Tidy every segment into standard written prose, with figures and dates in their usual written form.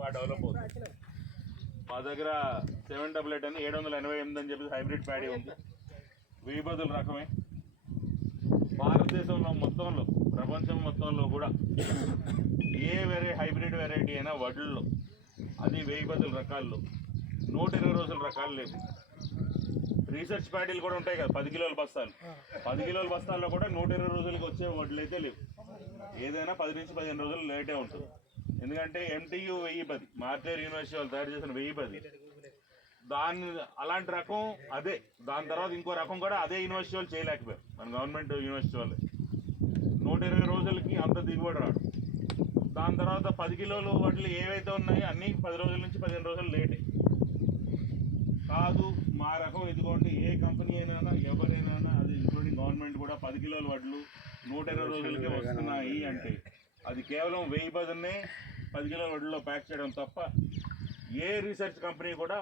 బాగా డెవలప్ అవుతుంది. మా దగ్గర 788 అని 788 అని చెప్పి హైబ్రిడ్ ప్యాడీ ఉంది. 1000 బదులు రకమే. భారతదేశంలో మొత్తంలో ప్రపంచం మొత్తంలో కూడా ఏ హైబ్రిడ్ వెరైటీ అయినా వడ్లలో అది 1000 బదులు రకాల్లో 120 రోజుల రకాలు లేవు. రీసెర్చ్ ప్యాడీలు కూడా ఉంటాయి కదా, 10 కిలోల బస్తాలు. 10 కిలోల బస్తాల్లో కూడా 120 రోజులకి వచ్చే వడ్లు అయితే లేవు. ఏదైనా 10 నుంచి 15 రోజులు లేటే ఉంటుంది. ఎందుకంటే MTU 1010 మార్టేర్ యూనివర్సిటీ వాళ్ళు తయారు చేసిన 1010 దాన్ని అలాంటి రకం అదే. దాని తర్వాత ఇంకో రకం కూడా అదే యూనివర్సిటీ వాళ్ళు చేయలేకపోయారు, మన గవర్నమెంట్ యూనివర్సిటీ వాళ్ళు. 120 రోజులకి అంత దిగుబడి రాడు. దాని తర్వాత 10 కిలోలు వడ్లు ఏవైతే ఉన్నాయో అన్నీ 10 రోజుల నుంచి 15 రోజులు లేటే. కాదు మా రకం ఇదిగోండి, ఏ కంపెనీ అయినా ఎవరైనా అది ఇంక్లూడింగ్ గవర్నమెంట్ కూడా 10 కిలోల వడ్లు 120 రోజులకే వస్తున్నాయి అంటే అది కేవలం 1000 బదునే 10 కిలోల వడ్లలో ప్యాక్ చేయడం తప్ప ఏ రీసెర్చ్ కంపెనీ కూడా.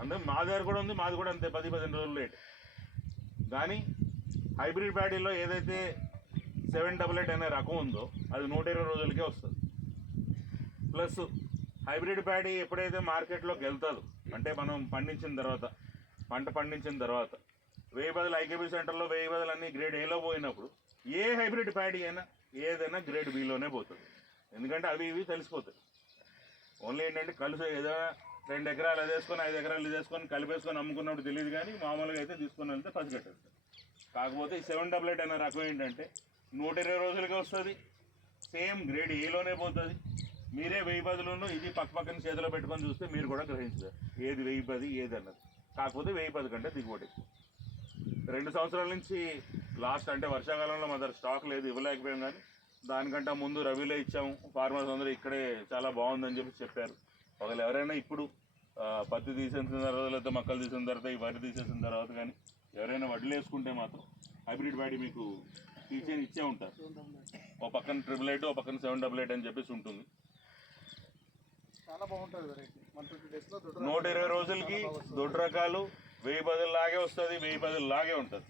అంటే మా దగ్గర కూడా ఉంది, మాది కూడా అంతే 10-15 రోజులు లేట్. కానీ హైబ్రిడ్ ప్యాడీలో ఏదైతే 788 అనే రకం ఉందో అది 120 రోజులకే వస్తుంది. ప్లస్ హైబ్రిడ్ ప్యాడీ ఎప్పుడైతే మార్కెట్లోకి వెళ్తుందో అంటే మనం పండించిన తర్వాత, పంట పండించిన తర్వాత 1000 బదులు IKB సెంటర్లో 1000 బదులు అన్ని గ్రేడ్ ఏలో పోయినప్పుడు ఏ హైబ్రిడ్ ప్యాడీ అయినా ఏదైనా గ్రేడ్ బిలోనే పోతుంది. ఎందుకంటే అవి ఇవి తెలిసిపోతాయి. ఓన్లీ ఏంటంటే కలిసి ఏదైనా 2 ఎకరాలు అది వేసుకొని 5 ఎకరాలు ఇది వేసుకొని కలిపేసుకొని అమ్ముకున్నప్పుడు తెలియదు, కానీ మామూలుగా అయితే తీసుకొని వెళ్తే పసిగట్టేస్తారు. కాకపోతే ఈ 788 అనే రకం ఏంటంటే 120 రోజులకే వస్తుంది, సేమ్ గ్రేడ్ ఏలోనే పోతుంది. మీరే 1000 బదులను ఇది పక్కన చేతిలో పెట్టుకొని చూస్తే మీరు కూడా గ్రహించారు ఏది 1010 ఏది అన్నది. కాకపోతే 1010 కంటే దిగుబడి ఎక్కువ. 2 సంవత్సరాల నుంచి లాస్ట్ అంటే వర్షాకాలంలో మా దగ్గర స్టాక్ లేదు, ఇవ్వలేకపోయాం. కానీ దానికంటే ముందు రవిలో ఇచ్చాము. ఫార్మర్స్ అందరూ ఇక్కడే చాలా బాగుందని చెప్పారు. ఒకవేళ ఎవరైనా ఇప్పుడు పత్తి తీసేసిన తర్వాత లేకపోతే మొక్కలు తీసిన తర్వాత ఈ వరి తీసేసిన తర్వాత కానీ ఎవరైనా వడ్లు వేసుకుంటే మాత్రం హైబ్రిడ్ ప్యాడీ మీకు ఇచ్చే ఉంటారు. ఓ పక్కన 888, ఓ పక్కన 788 అని చెప్పేసి ఉంటుంది. చాలా బాగుంటుంది వెరైటీ. 120 రోజులకి దొడ్డు రకాలు 1000 బదులు లాగే వస్తుంది, 1000 బదులు లాగే ఉంటుంది.